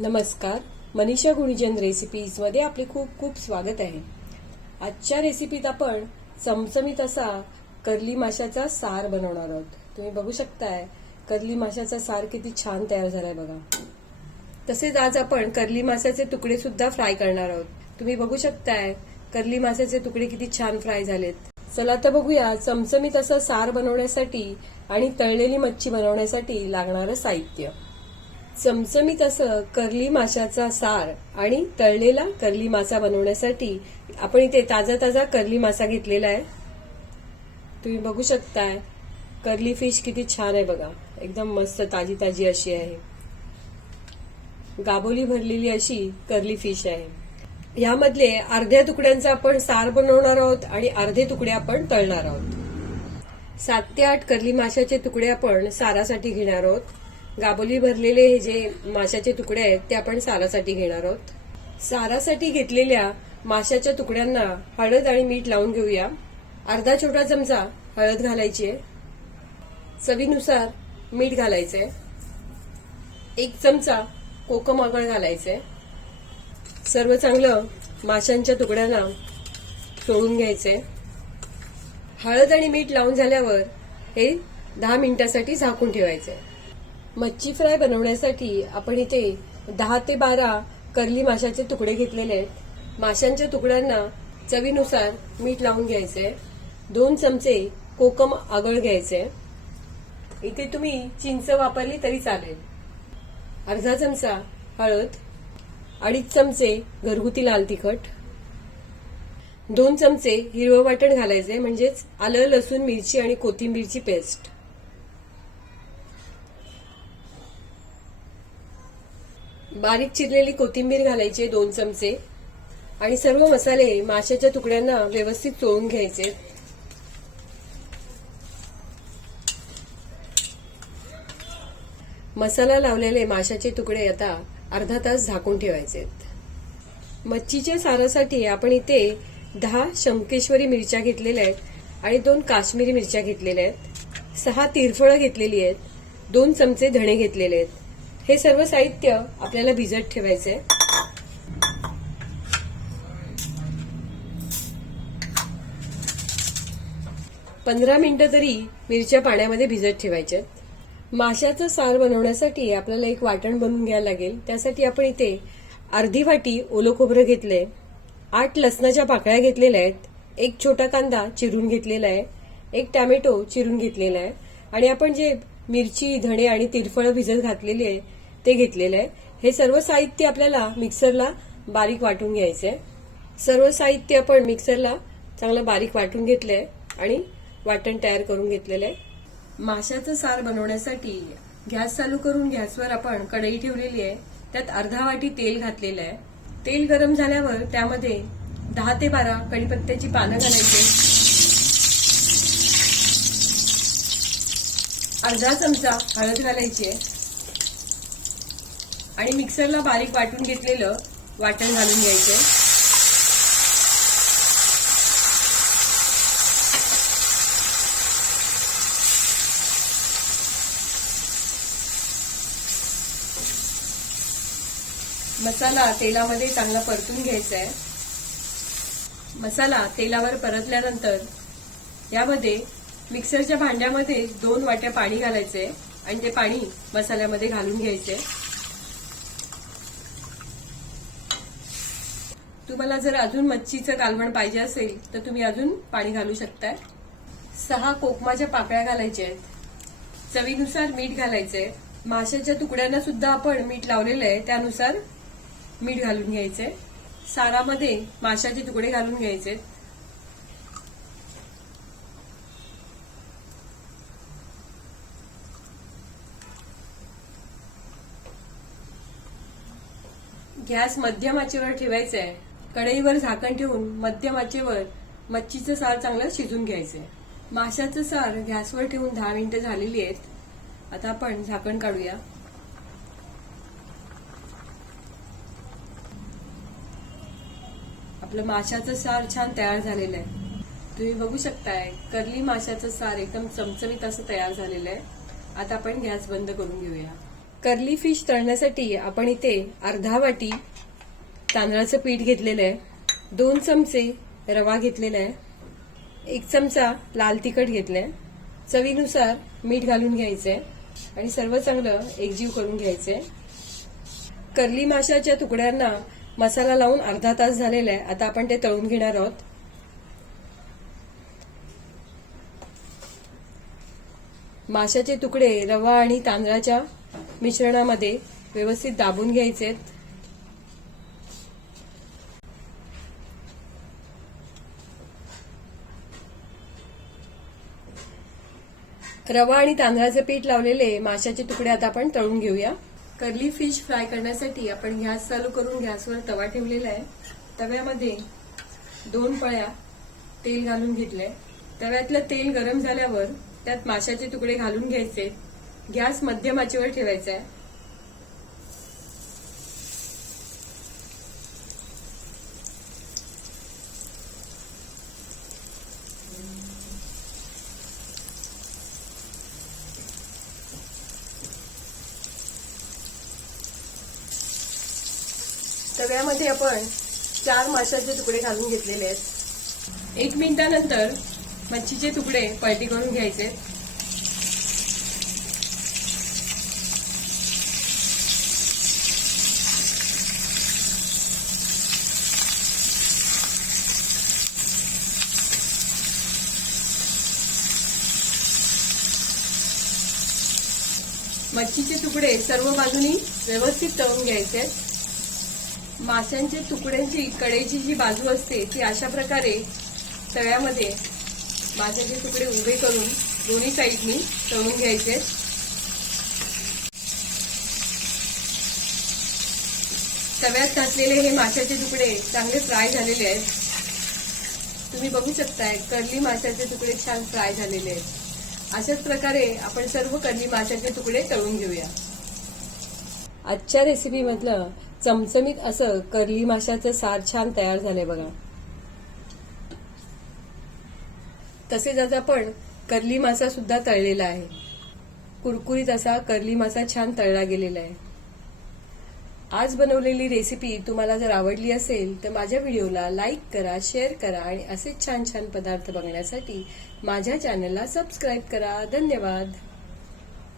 नमस्कार. मनीषा गुणीजन रेसिपीजमध्ये आपले खूप खूप स्वागत आहे. आजच्या रेसिपीत आपण चमचमीत असा कर्ली माशाचा सार बनवणार आहोत. तुम्ही बघू शकताय कर्ली माशाचा सार किती छान तयार झालाय बघा. तसेच आज आपण कर्ली माशाचे तुकडे सुद्धा फ्राय करणार आहोत. तुम्ही बघू शकताय कर्ली माशाचे तुकडे किती छान फ्राय झालेत. चला तर बघूया चमचमीत असा सार बनवण्यासाठी आणि तळलेली मच्छी बनवण्यासाठी लागणारं साहित्य. चमचमीत असं कर्ली माशाचा सार आणि तळलेला कर्ली मासा बनवण्यासाठी आपण इथे ताजा ताजा कर्ली मासा घेतलेला आहे. तुम्ही बघू शकताय कर्ली फिश किती छान आहे बघा. एकदम मस्त ताजी ताजी अशी आहे. गाबोली भरलेली अशी कर्ली फिश आहे. यामधले अर्ध्या तुकड्यांचा आपण सार बनवणार आहोत आणि अर्धे तुकडे आपण तळणार आहोत. सात ते आठ कर्ली माशाचे तुकडे आपण सारासाठी घेणार आहोत. गाबोली भरलेले हे जे माशाचे तुकडे आहेत ते आपण सारासाठी घेणार आहोत. सारासाठी घेतलेल्या माशाच्या तुकड्यांना हळद आणि मीठ लावून घेऊया. अर्धा छोटा चमचा हळद घालायची आहे. चवीनुसार मीठ घालायचंय. एक चमचा कोकम आगळ घालायचंय. सर्व चांगलं माशांच्या तुकड्यांना सोडून घ्यायचंय. हळद आणि मीठ लावून झाल्यावर हे दहा मिनिटासाठी झाकून ठेवायचंय. मच्छी फ्राय बनवण्यासाठी आपण इथे दहा ते बारा कर्ली माशाचे तुकडे घेतलेले आहेत. माशांच्या तुकड्यांना चवीनुसार मीठ लावून घ्यायचंय. दोन चमचे कोकम आगळ घ्यायचे इथे तुम्ही चिंच वापरली तरी चालेल. अर्धा चमचा हळद अडीच चमचे घरगुती लाल तिखट दोन चमचे हिरवं वाटण घालायचे म्हणजेच आलं लसूण मिरची आणि कोथिंबीरची पेस्ट. बारीक चिरलेली कोथिंबीर घालायची दोन चमचे आणि सर्व मसाले माशाच्या तुकड्यांना व्यवस्थित चोळून घ्यायचे. मसाला लावलेले माशाचे तुकडे आता अर्धा तास झाकून ठेवायचे मच्छीच्या सारासाठी आपण इथे दहा शंकेश्वरी मिरच्या घेतलेल्या आहेत आणि दोन काश्मीरी मिरच्या घेतलेल्या आहेत. सहा तिरफळं घेतलेली आहेत. दोन चमचे धणे घेतलेले आहेत. हे सर्व साहित्य आपल्याला भिजत ठेवायचंय. पंधरा मिनिटं तरी मिरच्या पाण्यामध्ये भिजत ठेवायच्यात माशाचं सार बनवण्यासाठी आपल्याला एक वाटण बनवून घ्यायला लागेल. त्यासाठी आपण इथे अर्धी वाटी ओलं खोबरं घेतलंय. आठ लसणाच्या पाकळ्या घेतलेल्या आहेत. एक छोटा कांदा चिरून घेतलेला आहे. एक टॅमॅटो चिरून घेतलेला आहे. आणि आपण जे मिरची धणे आणि तिरफळं भिजत घातलेली आहे ते घेतलेलं आहे. हे सर्व साहित्य आपल्याला मिक्सरला बारीक वाटून घ्यायचं आहे. सर्व साहित्य आपण मिक्सरला चांगलं बारीक वाटून घेतलंय आणि वाटण तयार करून घेतलेलं आहे. माशाचं सार बनवण्यासाठी गॅस चालू करून गॅसवर आपण कढई ठेवलेली आहे. त्यात अर्धा वाटी तेल घातलेलं आहे. तेल गरम झाल्यावर त्यामध्ये दहा ते बारा कढीपत्त्याची पानं घालायची अर्धा चमचा हळद घालायची आहे. आणि मिक्सरला बारीक वाटून घेतलेलं वाटण घालून घ्यायचंय. मसाला तेलामध्ये चांगला परतून घ्यायचा आहे मसाला तेलावर परतल्यानंतर यामध्ये मिक्सरच्या भांड्यामध्ये दोन वाट्या पाणी घालायचे आणि ते पाणी मसाल्यामध्ये घालून घ्यायचे. तुम्हाला जर अजून मच्छीचं कालवण पाहिजे असेल तर तुम्ही अजून पाणी घालू शकताय. सहा कोकमाच्या पाकळ्या घालायच्या आहेत. चवीनुसार मीठ घालायचंय माशाच्या तुकड्यांना सुद्धा आपण मीठ लावलेलं आहे त्यानुसार मीठ घालून घ्यायचंय सारामध्ये माशाचे तुकडे घालून घ्यायचे. गॅस मध्यम आचेवर ठेवायचा आहे कढईवर झाकण ठेवून मध्यम आचेवर मच्छीचं सार चांगलं शिजून घ्यायचंय. माशाचं सार गॅसवर ठेवून दहा मिनिटं झालेली आहेत. आता आपण झाकण काढूया. आपलं माशाचं सार छान तयार झालेलं आहे. तुम्ही बघू शकताय कर्ली माशाचं सार एकदम चमचमीत असं तयार झालेलं आहे. आता आपण गॅस बंद करून घेऊया. कर्ली फिश तळण्यासाठी आपण इथे अर्धा वाटी तांदळाचं पीठ घेतलेलं आहे. दोन चमचे रवा घेतलेला आहे. एक चमचा लाल तिखट घेतलाय. चवीनुसार मीठ घालून घ्यायचंय आणि सर्व चांगलं एकजीव करून घ्यायचंय. कर्ली माशाच्या तुकड्यांना मसाला लावून अर्धा तास झालेला आहे. आता आपण ते तळून घेणार आहोत. माशाचे तुकडे रवा आणि तांदळाच्या मिश्रणामध्ये व्यवस्थित दाबून घ्यायचेत रवा आणि तांदळाचे पीठ लावलेले माशाचे तुकडे आता आपण तळून घेऊया. कर्ली फिश फ्राय करण्यासाठी आपण गॅस चालू करून गॅसवर तवा ठेवलेला आहे. तव्यामध्ये दोन पळ्या तेल घालून घेतलंय. तव्यातलं तेल गरम झाल्यावर त्यात माशाचे तुकडे घालून घ्यायचे. गॅस मध्यम आचेवर ठेवायचा आहे तव्यामध्ये आपण चार माशाचे तुकडे घालून घेतलेले आहेत. एक मिनिटानंतर मच्छीचे तुकडे पलटी करून घ्यायचे. मच्छीचे तुकडे सर्व बाजूनी व्यवस्थित तळून घ्यायचे आहेत. माशांचे तुकड्यांची कडेची जी बाजू असते ती अशा प्रकारे तव्यामध्ये माशाचे तुकडे उभे करून दोन्ही साईडनी तळून घ्यायचे तव्यात घातलेले हे माशाचे तुकडे चांगले फ्राय झालेले आहेत. तुम्ही बघू शकताय कर्ली माशाचे तुकडे छान फ्राय झालेले आहेत. अशाच प्रकारे आपण सर्व कर्ली माशाचे तुकडे तळून घेऊया. आजच्या रेसिपीमधलं चमचमीत असं कर्ली माशाचं सार छान तयार झालंय बघा. तसेच आज आपण कर्ली मासा सुद्धा तळलेला आहे. कुरकुरीत असा कर्ली मासा छान तळला गेलेला आहे. आज बनवलेली रेसिपी तुम्हाला जर आवडली असेल तर माझ्या व्हिडिओला लाईक करा शेअर करा आणि असेच छान छान पदार्थ बघण्यासाठी माझ्या चॅनलला सबस्क्राईब करा. धन्यवाद.